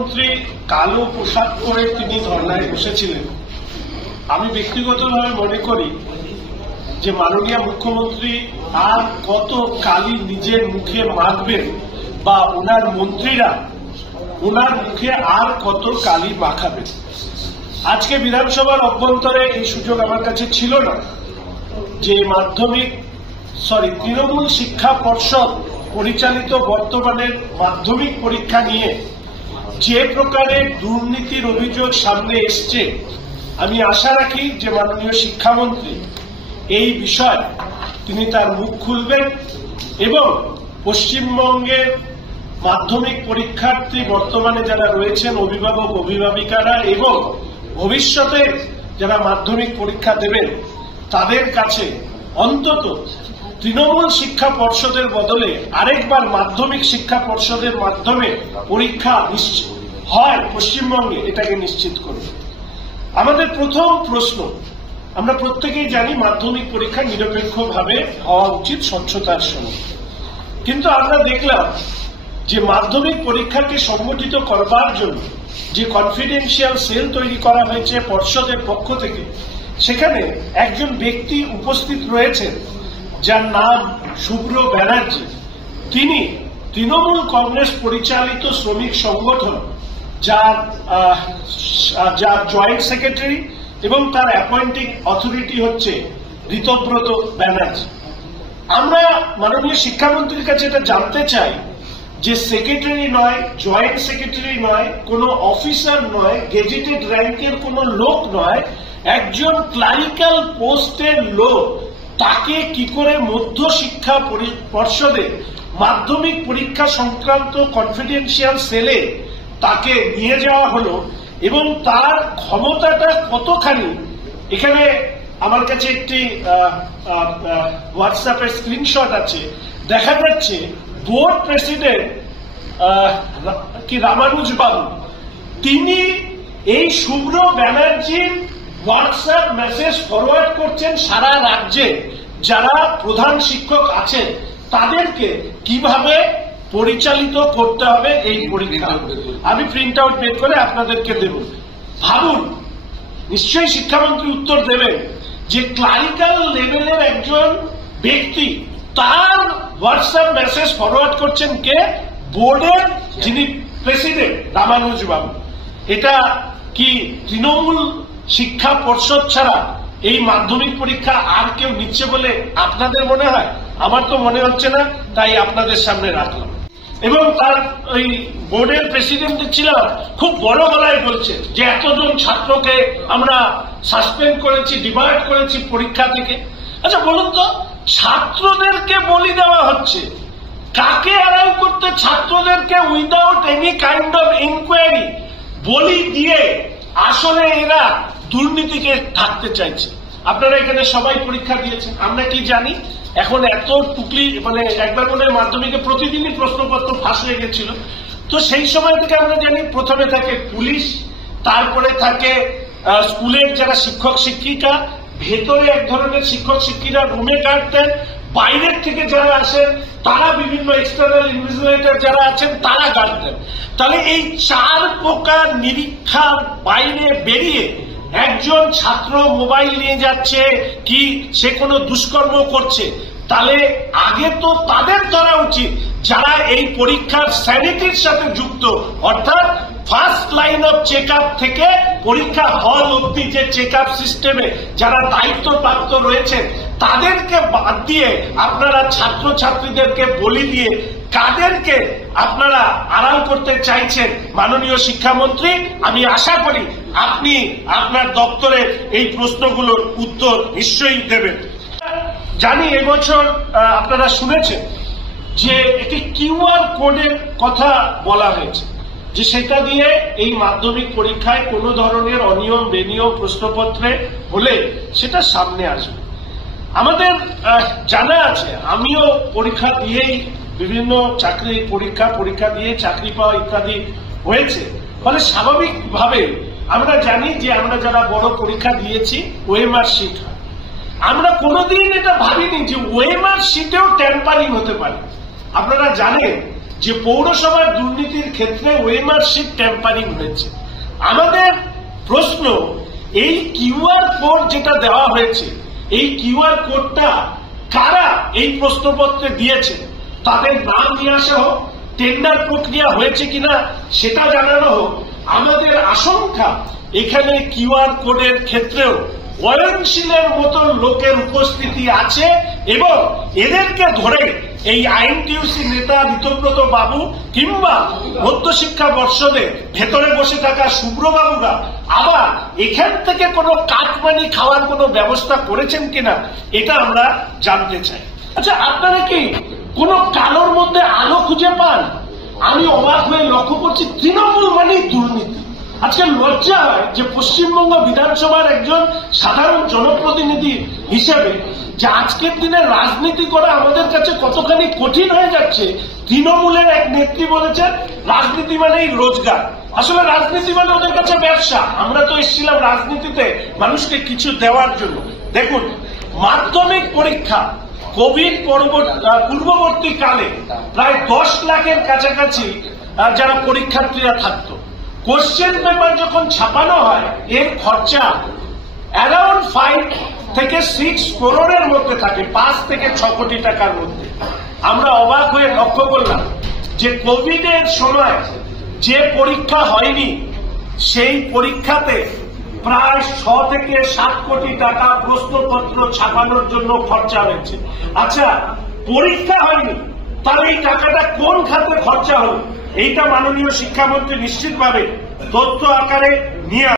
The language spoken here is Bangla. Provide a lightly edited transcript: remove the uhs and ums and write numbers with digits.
শিক্ষামন্ত্রী কালো পোশাক পরে তিনি ধর্নায় বসেছিলেন। আমি ব্যক্তিগতভাবে মনে করি যে মাননীয় মুখ্যমন্ত্রী আর কত কালি নিজের মুখে মাখবেন বা ওনার মন্ত্রীরা ওনার মুখে আর কত কালি মাখাবেন। আজকে বিধানসভার অভ্যন্তরে এই সুযোগ আমার কাছে ছিল না যে তৃণমূল শিক্ষা পর্ষদ পরিচালিত বর্তমানের মাধ্যমিক পরীক্ষা নিয়ে যে প্রকারের দুর্নীতির অভিযোগ সামনে এসছে, আমি আশা রাখি যে মাননীয় শিক্ষামন্ত্রী এই বিষয়ে তিনি তার মুখ খুলবেন এবং পশ্চিমবঙ্গের মাধ্যমিক পরীক্ষার্থী বর্তমানে যারা রয়েছেন অভিভাবক অভিভাবিকারা এবং ভবিষ্যতে যারা মাধ্যমিক পরীক্ষা দেবেন তাদের কাছে অন্তত তৃণমূল শিক্ষা পর্ষদের বদলে আরেকবার মাধ্যমিক শিক্ষা পর্ষদের মাধ্যমে পরীক্ষা হয় পশ্চিমবঙ্গে, এটাকে নিশ্চিত করবে। আমাদের প্রথম প্রশ্ন, আমরা প্রত্যেকেই জানি মাধ্যমিক পরীক্ষা নিরপেক্ষভাবে হওয়া উচিত স্বচ্ছতার সঙ্গে, কিন্তু আমরা দেখলাম যে মাধ্যমিক পরীক্ষাকে সংগঠিত করবার জন্য যে কনফিডেন্সিয়াল সেল তৈরি করা হয়েছে পর্ষদের পক্ষ থেকে, সেখানে একজন ব্যক্তি উপস্থিত রয়েছেন যার নাম শুভ্র ব্যানার্জি। তিনি তৃণমূল কংগ্রেস পরিচালিত শ্রমিক সংগঠন যার জয়েন্ট সেক্রেটারি এবং তার অ্যাপয়েন্টিং অথরিটি হচ্ছে ঋতব্রত ব্যানার্জি। আমরা মাননীয় শিক্ষামন্ত্রীর কাছে এটা জানতে চাই যে সেক্রেটারি নয়, জয়েন্ট সেক্রেটারি নয়, কোনো অফিসার নয়, গেজেটেড র্যাঙ্কের কোনো লোক নয়, একজন ক্লারিক্যাল পোস্টের লোক, তাকে কি করে মধ্য শিক্ষা পর্ষদে মাধ্যমিক পরীক্ষা সংক্রান্ত কনফিডেন্সিয়াল সেলে তাকে নিয়ে যাওয়া হলো এবং তার ক্ষমতাটা কতখানি। এখানে আমার কাছে একটি হোয়াটসঅ্যাপের স্ক্রিনশট আছে, দেখা যাচ্ছে বোর্ড প্রেসিডেন্ট রামানুজ বাবু, তিনি এই শুভ্র ব্যানার্জির হোয়াটসঅ্যাপ মেসেজ ফরওয়ার্ড করছেন সারা রাজ্যে যারা প্রধান শিক্ষক আছেন তাদেরকে কিভাবে পরিচালিত করতে হবে এই পরীক্ষা। আমি প্রিন্ট আউট বের করে আপনাদেরকে দেব। ভাবুন, নিশ্চয়ই শিক্ষামন্ত্রী উত্তর দেবেন যে ক্লারিক্যাল লেভেলের একজন ব্যক্তি তার হোয়াটসঅ্যাপ মেসেজ ফরওয়ার্ড করছেন কে? বোর্ডের যিনি প্রেসিডেন্ট রামানুজ বাবু। এটা কি তৃণমূল শিক্ষা পর্ষদ ছাড়া এই মাধ্যমিক পরীক্ষা আর কেউ নিচ্ছে বলে আপনাদের মনে হয়? আমার তো মনে হচ্ছে না, তাই আপনাদের সামনে রাখলাম। এবং তার ওই বোর্ডের প্রেসিডেন্ট ছিলাম খুব বড় গলায় বলছে যে এতজন ছাত্রকে আমরা সাসপেন্ড করেছি, ডিবার্ট করেছি পরীক্ষা থেকে। আচ্ছা বলুন তো, ছাত্রদেরকে বলি দেওয়া হচ্ছে, কাকে অ্যালাউ করতে? ছাত্রদেরকে without any kind of inquiry বলি দিয়ে আসলে এরা দুর্নীতিকে থাকতে চাইছে। আপনারা এখানে সবাই পরীক্ষা দিয়েছেন, আমরা কি জানি এখন এত টুকলি, মানে একবার মনে হয় মাধ্যমিকে প্রতিদিনই প্রশ্নপত্র ফাঁস হয়ে গেছিল। তো সেই সময় থেকে আমরা জানি প্রথমে থাকে পুলিশ, তারপরে থাকে স্কুলের যারা শিক্ষক শিক্ষিকা, ভেতরে এক ধরনের শিক্ষক শিক্ষিকা রুমে গার্ড দেন, বাইরের থেকে যারা আসেন তারা বিভিন্ন এক্সটার্নাল ইনভিজিলেটর যারা আছেন তারা গার্ড দেন। তাহলে এই চার প্রকার নিরীক্ষার বাইরে বেরিয়ে একজন ছাত্র মোবাইল নিয়ে যাচ্ছে কি সে কোনো দুষ্কর্ম করছে, তাহলে আগে তো তাদের ধরা উচিত যারা এই পরীক্ষার স্যানিটির সাথে যুক্ত, অর্থাৎ first line of check up থেকে পরীক্ষা হল অব্দি যে চেক আপ সিস্টেমে যারা দায়িত্বপ্রাপ্ত রয়েছেন তাদেরকে বাদ দিয়ে আপনারা ছাত্রছাত্রীদেরকে বলি দিয়ে কাদেরকে আপনারা আড়াল করতে চাইছেন? মাননীয় শিক্ষামন্ত্রী, আমি আশা করি আপনি আপনার দপ্তরে এই প্রশ্নগুলোর উত্তর নিশ্চয়ই দেবেন। জানি এবছর আপনারা শুনেছেন যে একটি কিউআর কোডের কথা বলা হয়েছে, যে সেটা দিয়ে এই মাধ্যমিক পরীক্ষায় কোনো ধরনের অনিয়ম বেনিয়ম প্রশ্নপত্রে হলে সেটা সামনে আসবে। আমাদের জানা আছে, আমিও পরীক্ষা দিয়েই বিভিন্ন চাকরি পরীক্ষা দিয়ে চাকরি পাওয়া ইত্যাদি হয়েছে। ফলে স্বাভাবিকভাবে আমরা জানি যে আমরা যারা বড় পরীক্ষা দিয়েছি ওএমআর শিট হয়। আমরা কোনোদিন এটা ভাবিনি যে ওএমআর শিটেও ট্যাম্পারিং হতে পারে। আপনারা জানেন যে পৌরসভার দুর্নীতির ক্ষেত্রে ওএমআর শিট ট্যাম্পারিং হয়েছে। আমাদের প্রশ্ন, এই কিউআর কোড যেটা দেওয়া হয়েছে, এই কিউআর কোডটা কারা এই প্রশ্নপত্রে দিয়েছে তাদের নাম নিয়ে আসা হোক, টেন্ডার প্রক্রিয়া হয়েছে কিনা সেটা জানানো হোক। আমাদের আশঙ্কা এখানে কিউআর কোডের ক্ষেত্রেও অয়নশীলের মতন লোকের উপস্থিতি আছে এবং এদেরকে ধরে এই আইএনটিইউসি নেতা ঋতব্রত বাবু কিংবা মধ্যশিক্ষা পর্ষদে ভেতরে বসে থাকা শুভ্রবাবুরা আবার এখান থেকে কোনো কাটমানি খাওয়ার কোনো ব্যবস্থা করেছেন কিনা এটা আমরা জানতে চাই। আচ্ছা, আপনারা কি কোনো কালোর মধ্যে আলো খুঁজে পান? আমি অবাক হয়ে লক্ষ্য করছি, তৃণমূল মানেই দুর্নীতি। আজকে লজ্জা হয় যে পশ্চিমবঙ্গ বিধানসভার একজন সাধারণ জনপ্রতিনিধি হিসেবে যে আজকের দিনে রাজনীতি করা আমাদের কাছে কতখানি কঠিন হয়ে যাচ্ছে। তৃণমূলের এক নেত্রী বলেছেন রাজনীতি মানেই রোজগার। আসলে রাজনীতি মানে ওদের কাছে ব্যবসা। আমরা তো এসেছিলাম রাজনীতিতে মানুষকে কিছু দেওয়ার জন্য। দেখুন, মাধ্যমিক পরীক্ষা কোভিড পূর্ববর্তী কালে প্রায় 10 লাখের কাছাকাছি যারা পরীক্ষার্থীরা থাকতো। কোশ্চেন পেপার যখন ছাপানো হয় এর খরচা অ্যারাউন্ড 5 থেকে 6 করোড়ের মধ্যে থাকে, 5 থেকে 6 কোটি টাকার মধ্যে। আমরা অবাক হয়ে লক্ষ্য করলাম যে কোভিডের সময় যে পরীক্ষা হয়নি সেই পরীক্ষাতে প্রায় 6 থেকে 7 কোটি টাকা প্রশ্নপত্র ছাপানোর জন্য খরচা হয়েছে। আচ্ছা, পরীক্ষা হয়নি, তাহলে এই টাকাটা কোন খাতে খরচা হলো? এইটা মাননীয় শিক্ষামন্ত্রী নিশ্চিতভাবে তথ্য আকারে নিয়ে